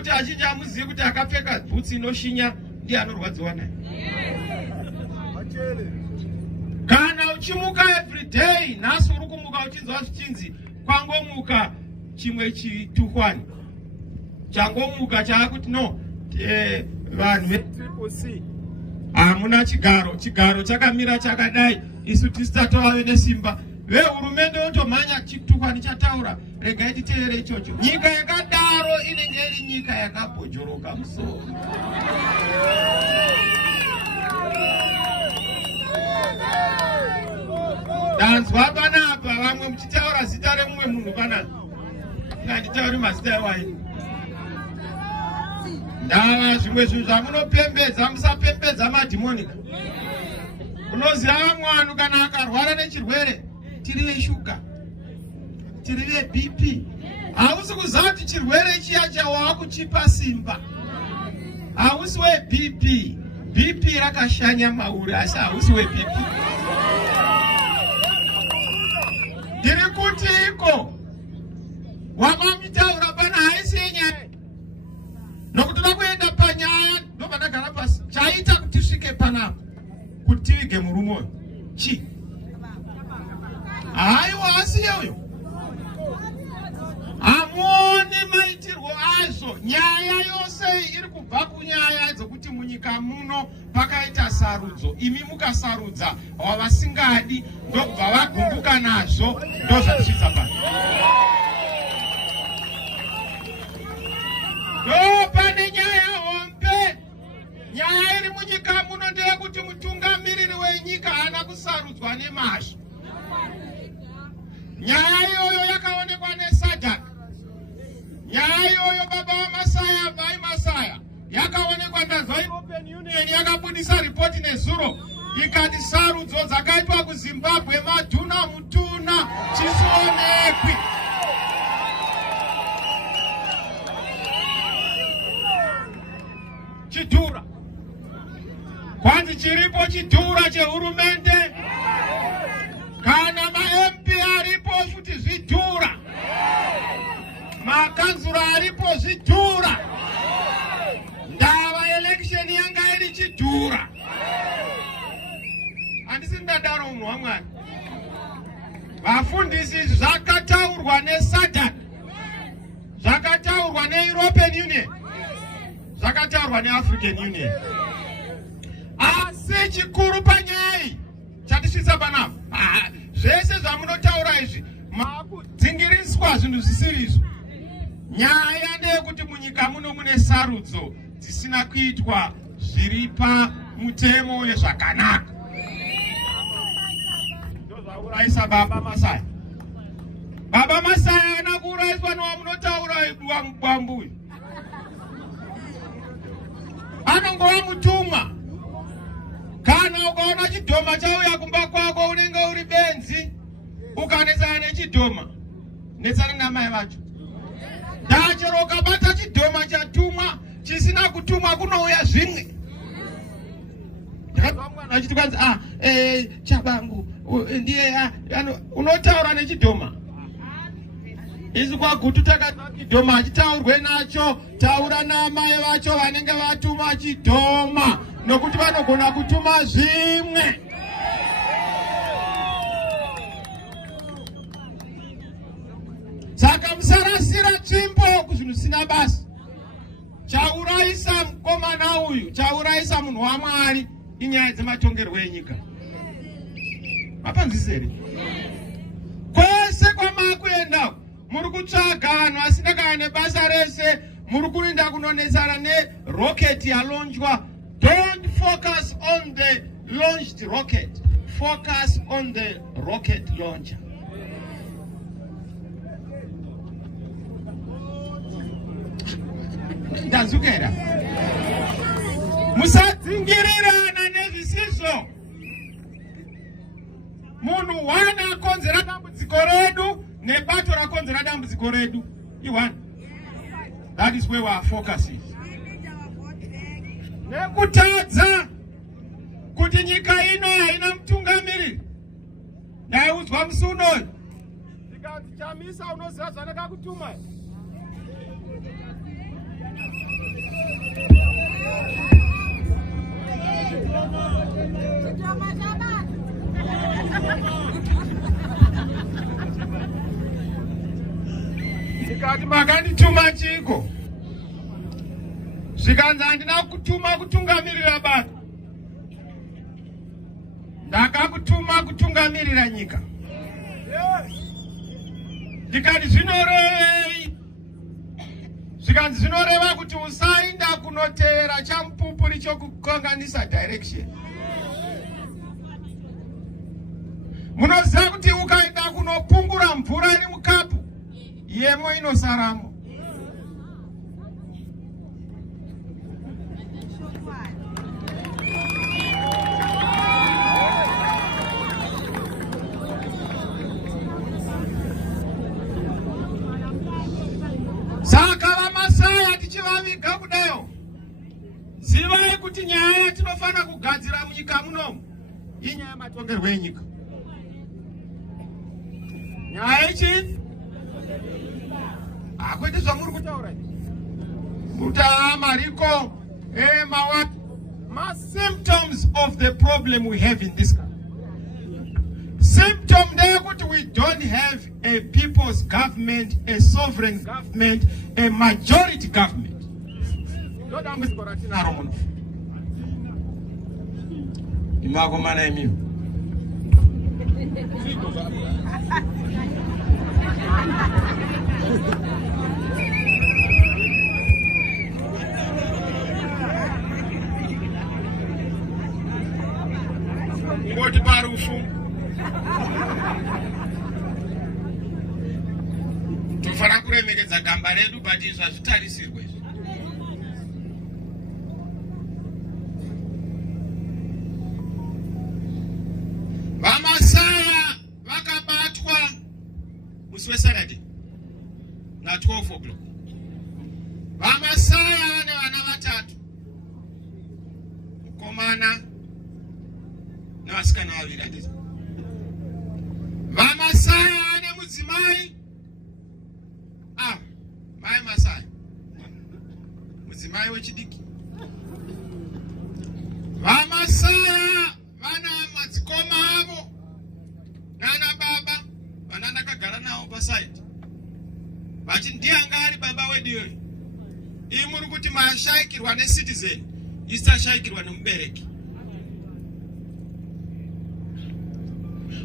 kuti achinja amuzivi kuti akapfeka bhutsi inoshinya ndiye anorwadziwa naye. Kana uchimuka every day, nhasi uri kumuka uchinzwa zvichinzi kwangomuka chimwe chitukwani changomuka chaakuti no vanhu veCCC hamuna chigaro chakamira chakadai, isu tisati vave nesimba. Vehurumende votomhanya chitukwani chataura, regai titeere ichocho. Nyika yakadaro inenge iri nyika yakabhojoroka musoro. Ndanzwa panapa vamwe muchitaura zita remumwe munhu panapa. Nganditauri mazita ewaini. Ndava zvimwe zvinhu zvamunopembedza, musapembedza madhimonika. Unoziva vamwe vanhu kana akarwara nechirwere, tiri veshuga, tiri veBP. Hausi kuziva kuti chirwere chiya chawakuchipa simba. Hausi weBP. BP rakashanya mauri, asi hausi weBP. Ndiri kuti iko wamamitaura pana haisi yenyaya. Nokuti ndakuenda panyaya ndopandagara pasi. Chaita kuti tisvike panapa kuti tivige murume uyu chi? Haiwa asi yoyo. Hamuoni maitirwo azvo. Nyaya yose iri kubva kunyaya dzokuti munyika muno pakaita sarudzo. Imi mukasarudza wavasingadi ndobva vagumbuka nazvo, ndozvatisvitsa pano. Pane nyaya hombe. Nyaya iri munyika muno ndeyekuti mutungamiriri wenyika haana kusarudzwa nemazvo. Nyaya iyoyo yakaonekwa neSadhak. Nyaya iyoyo baba vaMasaya, mai Masaya, yakaonekwa ndanzwa European Union yakabudisa ripoti nezuro ikati sarudzo dzakaitwa kuZimbabwe madhuna mutuna chisionekwi. Chidhura. Kwanzi chiripo chidhura chehurumende. Kana ma-MP aripo futi zvidhura. Makanzura aripo zvidhura. Ndava election yanga iri chidhura. Handisi ndadaro munhu waMwari. Vafundisi zvakataurwa neSadhak, zvakataurwa neEuropean Union, zvakataurwa neAfrican Union. Asi chikuru panyaya chatisvitsa panapa, zvese zvamunotaura izvi makudzingiriswa zvinhu zvisirizo. Nyaya ndeyekuti munyika muno mune sarudzo dzisina kuitwa zviri pamutemo wezvakanaka. Ndozvauraisa baba Masaya. Baba Masaya haana kuuraiswa newamunotaura wamubwambu. Anongova mutumwa. Kana ukaona chidhoma chauya kumba kwako unenge uri benzi, ukanetsana nechidhoma, netsana namai vacho. Ndachero ukabata chidhoma chatumwa, chisina kutumwa kunouya zvimwe. Ndakazwa mwana achiti kwanzi chabangu ndiye unotaura nechidhoma. Isu kwaGutu takati chidhoma achitaurwe nacho, taura namai vacho vanenge vatuma chidhoma, nokuti vanogona kutuma zvimwe. Saka musarasira tsvimbo kuzvinhu zvisina basa. Chauraisa mukomana uyu, chauraisa munhu waMwari, inyaya dzematongerwo enyika. Mapanzisi here? Kwese kwamakuenda muri kutsvaga vanhu vasina kana nebasa rese, muri kuenda kunonetsana nerocket yalonjwa. Don't focus on the launched rocket. Focus on the rocket launcher. Ndazukera. Musadzingirirana nezvisizvo. Munhu wana akonzera dambudziko redu nebato rakonzera dambudziko redu. Iwana. That is where our focus is. Nekutadza kuti nyika ino haina mutungamiriri. Ndaiudzwa musi unoyu. Ndikati Chamisa unoziva zvandakakutuma. Ndikati makandituma chiko. Zvikanzi handina kutuma kutungamirira basa. Ndakakutuma kutungamirira nyika. Ndikati zvinorevei? Zvikanzi zvinoreva kuti usaenda kunoteera chamupupuri chokukanganisa direction. Munoziva kuti ukaenda kunopungura mvura iri mukapu, yemo inosaramo. Saka vamasaya tichivaviga kudayo. Zivai kuti nyaya yatinofana kugadzira munyika munomu inyaya yematongerwo enyika. Nyaya ichi akwete zvamuri kutaura kuti mariko ma symptoms of the problem we have in this country. Symptom ndeyekuti we don't have a people's government, a sovereign government, a majority government. Ndodambudziko ratinaro muno. Imakomana emiwo. Ngoti parufu. Tofana kuremekedza gamba redu but izvo hazvitarisirwe. Vamasaya vakabatwa musi weSaturday na 12 o'clock. Vamasaya vane vana vatatu, mukomana nevasikana vaviri hadiza. Vamasaya vane mudzimai, mai Masaya, mudzimai wechidiki. Vamasaya vana madzikoma avo nana baba vana ndakagara navo pasaidi. Vati ndianga ari baba wedu iyoyo. Ii muri kuti mashayikirwa necitizen, isashayikirwa nemubereki.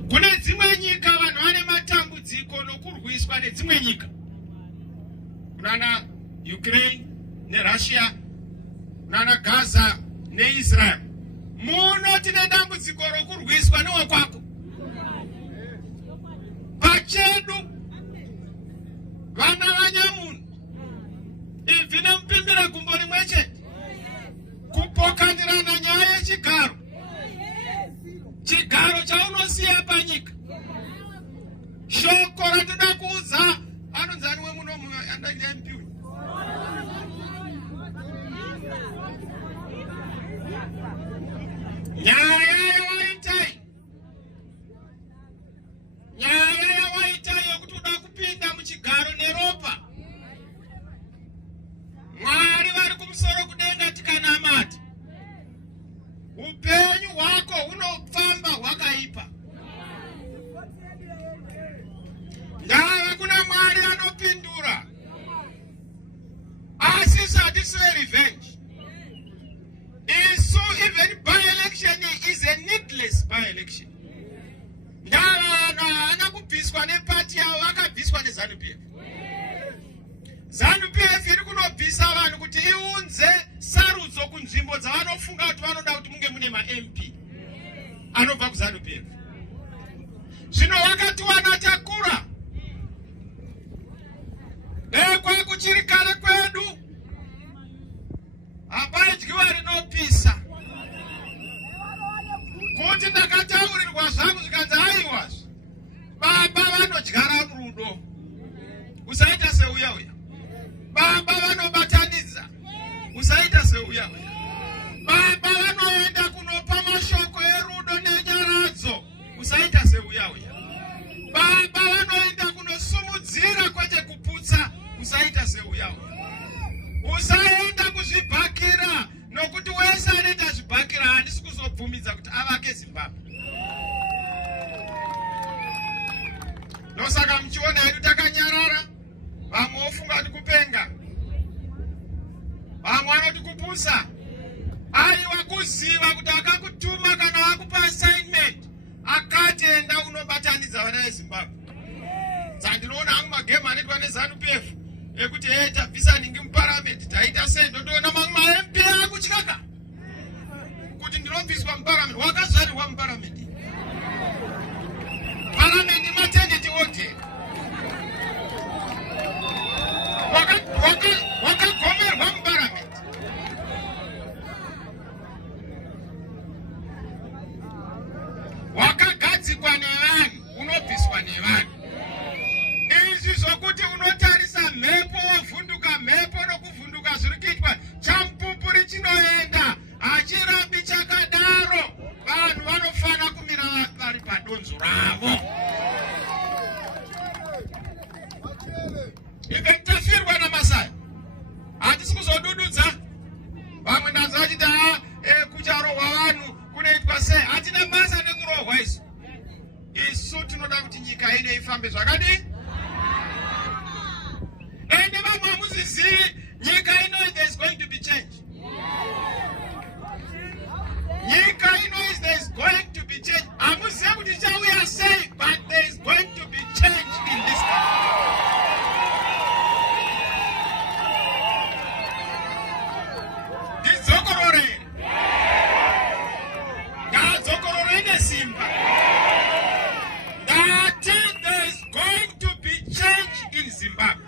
Kune dzimwe nyika vanhu vane matambudziko nokurwiswa nedzimwe nyika. Kunana Ukraine neRussia, kunana Gaza neIsrael. Muno tine dambudziko rokurwiswa newekwako. Pachedu vana vanyamunhu ibvi nemupimbira gumbo rimwe chete kupokanirana nyaya yechigaro. Chigaro chaunosiya panyika. Shoko ratinoda kuudza anonzani wemuno muno andaita MP. Nyaya yawaitai yokuti uda kupinda muchigaro neropa. Mwari vari kumusoro kudenga tikanamata. Upenyu hwako hunofamba hwakaipa. Ndava kuna Mwari anopindura. Asi zvatisiwe revenge. So even by-election is a needless by-election. Ndava ana kubviswa nepati yavo vakabviswa neZANU-PF. ZANU-PF iri kunobvisa vanhu kuti iunze sarudzo kunzvimbo dzavanofunga kuti vanoda kuti munge mune ma-MP anobva kuZANU-PF. Zvino vakati wana takura. Kuchiri kare kwedu. Hapaidyiwa rinopisa. Kuti ndakataurirwa zvangu zvikanzi haiwa. Baba vanodyara rudo. Usaita seuya uya. Baba vanobatanidza. Usaita seuya uya. Baba vanoenda kunopa mashoko erudo nenyaradzo. Usaita seuya uya. Baba vanoti kupusa. Aiwa kuziva kuti akakutuma kana akupa assignment akati enda unobatanidza vana veZimbabwe. Sandinoona hangu magemu anoitwa neZANU-PF ekuti tabvisa ningi muparamendi taita sei ndotoona mamwe ma-MP akutyaka kuti ndinobviswa muparamendi. Wakazvarirwa muparamendi. Paramendi matendeti oge. Wakagomerwa muparamendi. Wakagadzikwa nevanhu, unobviswa nevanhu. Izvi zvokuti unotarisa mhepo wovhunduka, mhepo nokuvhunduka zviri kuitwa, chamupupuri chinoenda hachirambi chakadaro. Vanhu vanofana kumira vari padonzo ravo. Ive tafirwa namasai. Hatisi kuzodududza. Vamwe ndazi vachiti kucharohwa vanhu kunoitwa sei. Hatina basa nekurohwa isu. Isu tinoda kuti nyika ino ifambe zvakadii. Ende vamwe hamuzizivi nyika ino there is going to be change. Nyika ino there is going to be change. Hamuzivi kuti chauya sei, but there is going to be change in this country. Ndizokorore. Ngazokorore nesimba. That there is going to be change in Zimbabwe.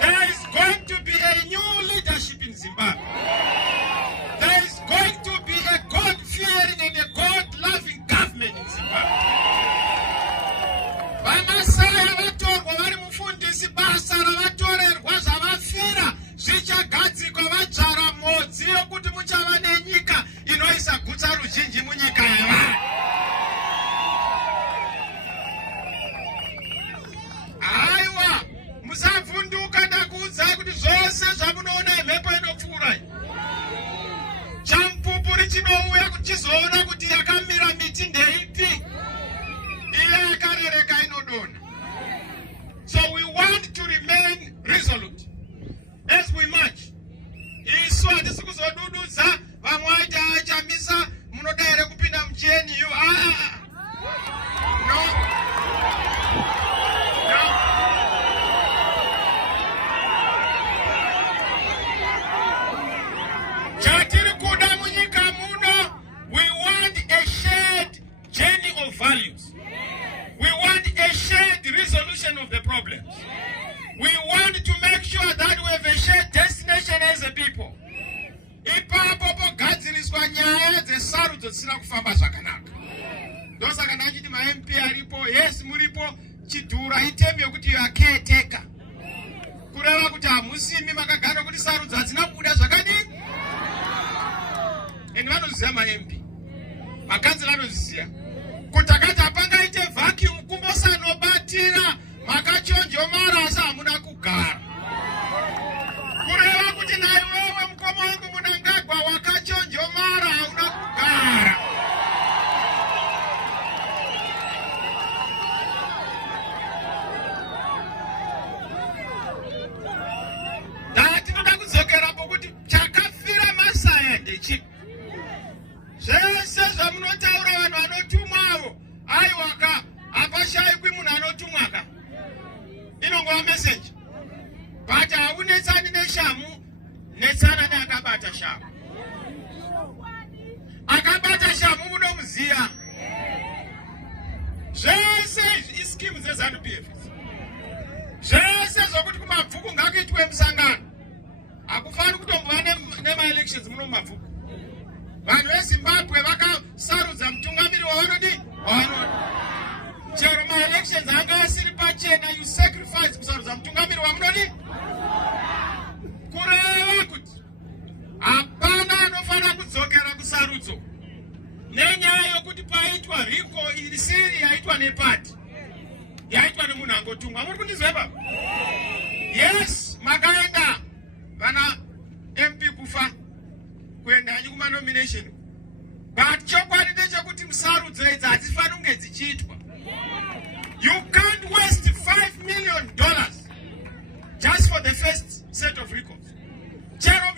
There is going to be a new leadership in Zimbabwe. There is going to be a God-fearing and a God-loving government in Zimbabwe. Vamasai avatorwa vari mufundisi basa ravatorerwa zvavafira zvichagadzikwa vadzvara modzi yokuti muchava nenyika inoisa gutsa ruzhinji munyika yavanhu. Aiwa, musavhunduka ndakuudzai kuti zvose zvamunoona mhepo inopfuura. Chamupupuri chinouya kuchizoona kuti yakamira miti ndeipi. Iya yakarereka inodonha. So we want to remain resolute as we march. Isu hatisi kuzodududza vamwe vaita Chamisa munoda here kupinda mucheni iyo. No. Chatiri kuda munyika muno, we want a shared journey of values. We want a shared resolution of the problems. We want to make sure that we have a shared destination as a people. Ipapo pogadziriswa nyaya dzesarudzo dzisina kufamba zvakanaka. Ndosaka ndachiti ma-MP aripo, yes muripo, chidhura itemu yokuti you are caretaker. Kureva kuti hamusimi makagara kuti sarudzo hadzina kubuda zvakadii. Ende vanoziva ma-MP. Makanzila anoziziva. Kuti akati hapangaite vacuum kumbosanobatira makachonjomara asi hamuna kugara. Kureva kuti naiwewe mukoma wangu Munangagwa wakachonjomara hauna kugara. Tinoda kudzokera pokuti chakafira Masai ndechipi. Zvese zvamunotaura vanhu vanotumwavo, aiwaka hapashayikwi munhu anotumwaka. Inongova message. But haunetsani neshamu, netsana neakabata shamu. Akabata shamu munomuziya. Zvese iskimu dzeZANU-PF. Zvese zvokuti kuMabvuku ngakuitwe musangano. Hakufani kutombova nema-elections muno muMabvuku. Vanhu veZimbabwe vakasarudza mutungamiri wavanodi. Chero ma-elections anga asiri pachena, you sacrifice kusarudza mutungamiri wamunodi. Kureva kuti hapana anofana kudzokera kusarudzo nenyaya yokuti paitwa riko isiri yaitwa nepati, yaitwa nemunhu angotumwa. Muri kundizeva? Yes, makaenda vana MP kufa kuenda hanyi kuma-nomination. But chokwadi ndechekuti musarudzo idzi hadzifani kunge dzichiitwa. You can't waste $5 million just for the first set of records. Chero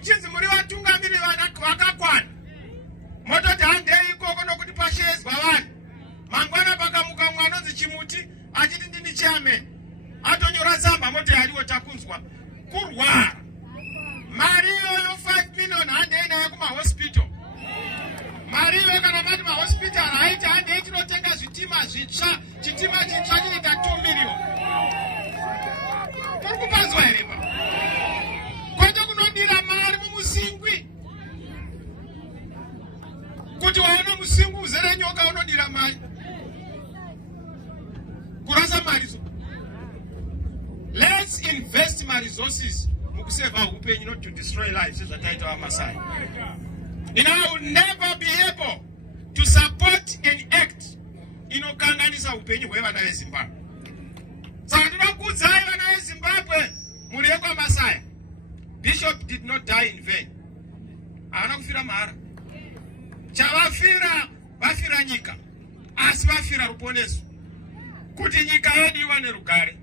Vakaita right hand echinotenga zvitima zvitsva. Chitima chitsva chinoita 2 million. Muri kupanzwa here pa? Kwete kunodira mari mumusingwi. Kuti waona musingwi uzere nyoka unodira mari. Kurasa mari so. Let's invest my resources not to destroy lives, is the title of Masai. And I will never be able to support an act in Okanganisa upenyu wherever there is Zimbabwe. So I do not put Zion Zimbabwe, Murieko Masai. Bishop did not die in vain. Anakufira mara. Chavafira, Bafira Nika. Aswafira Ruponesu. Kuti Nika hedi wane rugare.